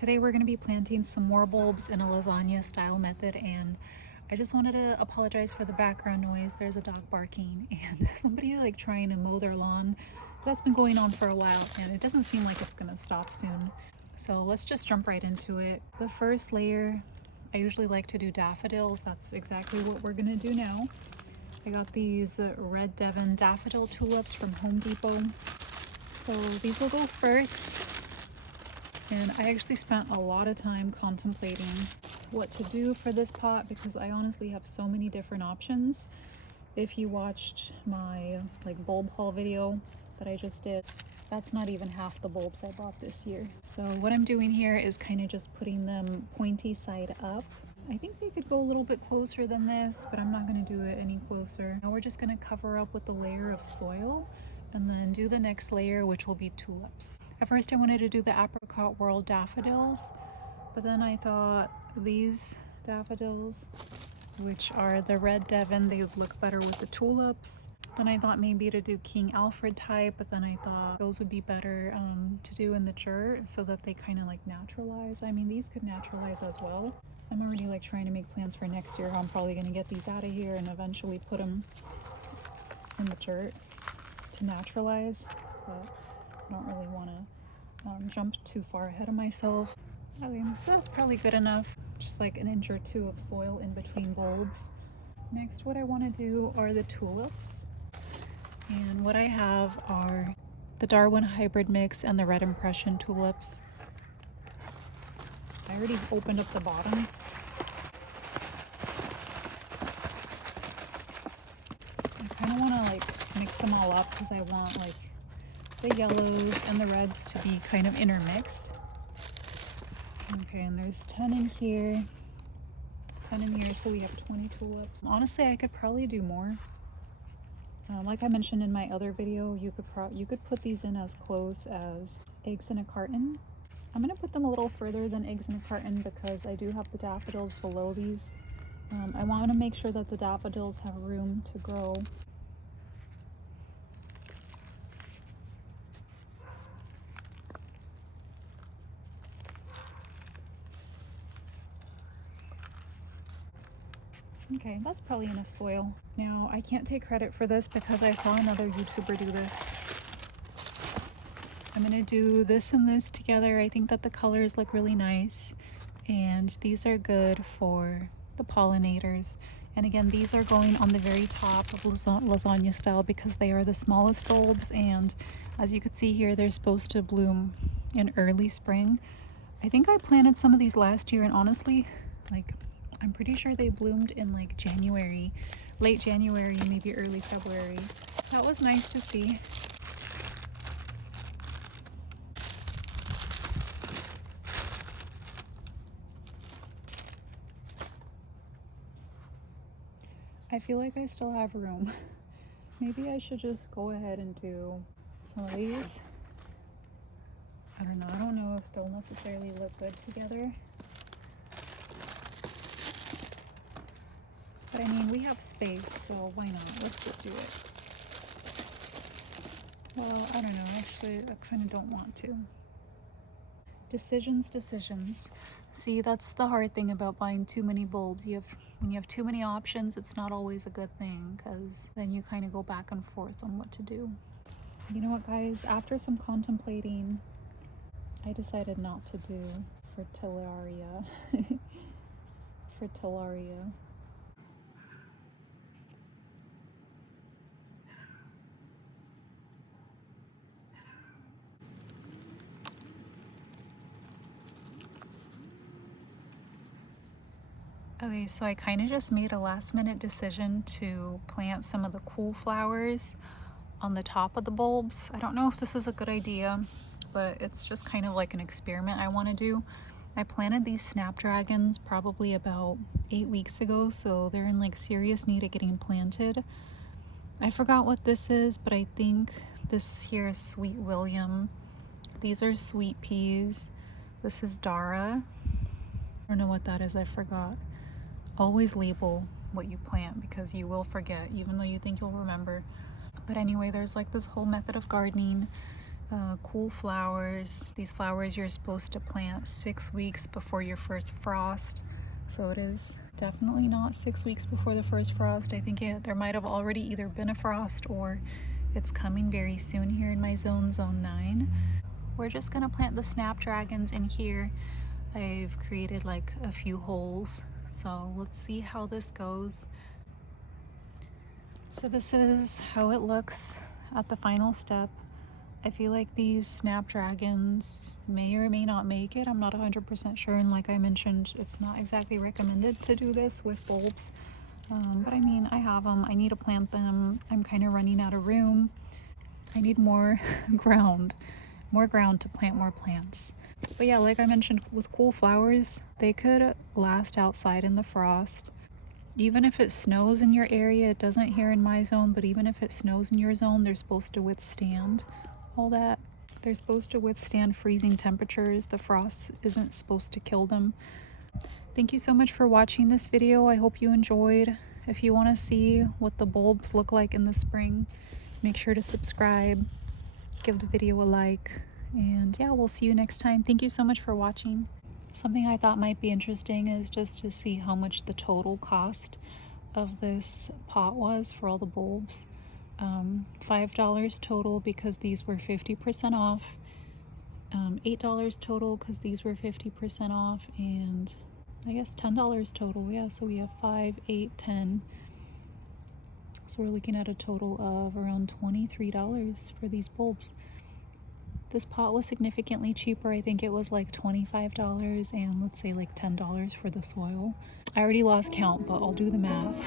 Today we're going to be planting some more bulbs in a lasagna style method, and I just wanted to apologize for the background noise. There's a dog barking and somebody like trying to mow their lawn. That's been going on for a while and it doesn't seem like it's going to stop soon. So let's just jump right into it. The first layer, I usually like to do daffodils. That's exactly what we're going to do now. I got these red Devon daffodil tulips from Home Depot. So these will go first. And I actually spent a lot of time contemplating what to do for this pot because I honestly have so many different options. If you watched my bulb haul video that I just did, that's not even half the bulbs I bought this year. So what I'm doing here is kind of just putting them pointy side up. I think they could go a little bit closer than this, but I'm not going to do it any closer. Now we're just going to cover up with a layer of soil and then do the next layer, which will be tulips. At first I wanted to do the apricot world daffodils, but then I thought these daffodils, which are the red Devon, they would look better with the tulips. Then I thought maybe to do King Alfred type, but then I thought those would be better to do in the jar so that they kind of like naturalize. I mean, these could naturalize as well. I'm already like trying to make plans for next year. I'm probably going to get these out of here and eventually put them in the dirt to naturalize, but I don't really want to jump too far ahead of myself. Okay, so that's probably good enough. Just like an inch or two of soil in between bulbs. Next, what I want to do are the tulips. And what I have are the Darwin hybrid mix and the red impression tulips. I already opened up the bottom. I kind of want to like mix them all up because I want like the yellows and the reds to be kind of intermixed. Okay, and there's 10 in here, 10 in here, so we have 20 tulips. Honestly, I could probably do more. Like I mentioned in my other video, you could put these in as close as eggs in a carton. I'm gonna put them a little further than eggs in a carton because I do have the daffodils below these. I want to make sure that the daffodils have room to grow. Okay, that's probably enough soil. Now, I can't take credit for this because I saw another YouTuber do this. I'm gonna do this and this together. I think that the colors look really nice, and these are good for the pollinators. And again, these are going on the very top of lasagna style because they are the smallest bulbs, and as you can see here, they're supposed to bloom in early spring. I think I planted some of these last year, and honestly, I'm pretty sure they bloomed in like January, late January, maybe early February. That was nice to see. I feel like I still have room. Maybe I should just go ahead and do some of these. I don't know. I don't know if they'll necessarily look good together. But I mean, we have space, so why not? Let's just do it. Well, I don't know. Actually, I kind of don't want to. Decisions. See, that's the hard thing about buying too many bulbs. When you have too many options, it's not always a good thing because then you kind of go back and forth on what to do. You know what, guys? After some contemplating, I decided not to do fritillaria. Fritillaria. Okay, so I kind of just made a last minute decision to plant some of the cool flowers on the top of the bulbs. I don't know if this is a good idea, but it's just kind of like an experiment I want to do. I planted these snapdragons probably about 8 weeks ago, so they're in like serious need of getting planted. I forgot what this is, but I think this here is Sweet William. These are sweet peas. This is Dara. I don't know what that is, I forgot. Always label what you plant because you will forget, even though you think you'll remember. But anyway, there's like this whole method of gardening, cool flowers. These flowers you're supposed to plant 6 weeks before your first frost. So it is definitely not 6 weeks before the first frost. I think there might have already either been a frost or it's coming very soon here in my zone, zone 9. We're just gonna plant the snapdragons in here. I've created like a few holes. So let's see how this goes. So this is how it looks at the final step. I feel like these snapdragons may or may not make it. I'm not 100% sure, and like I mentioned, it's not exactly recommended to do this with bulbs. But I mean, I have them. I need to plant them. I'm kind of running out of room. I need more ground to plant more plants. But yeah, like I mentioned, with cool flowers, they could last outside in the frost. Even if it snows in your area, it doesn't here in my zone, but even if it snows in your zone, they're supposed to withstand all that. They're supposed to withstand freezing temperatures. The frost isn't supposed to kill them. Thank you so much for watching this video. I hope you enjoyed. If you want to see what the bulbs look like in the spring, make sure to subscribe, give the video a like, and yeah, we'll see you next time. Thank you so much for watching. Something I thought might be interesting is just to see how much the total cost of this pot was for all the bulbs. $5 total because these were 50% off, $8 total because these were 50% off, and I guess $10 total. Yeah, so we have 5, 8, 10. So we're looking at a total of around $23 for these bulbs. This pot was significantly cheaper. I think it was like $25 and let's say like $10 for the soil. I already lost count, but I'll do the math.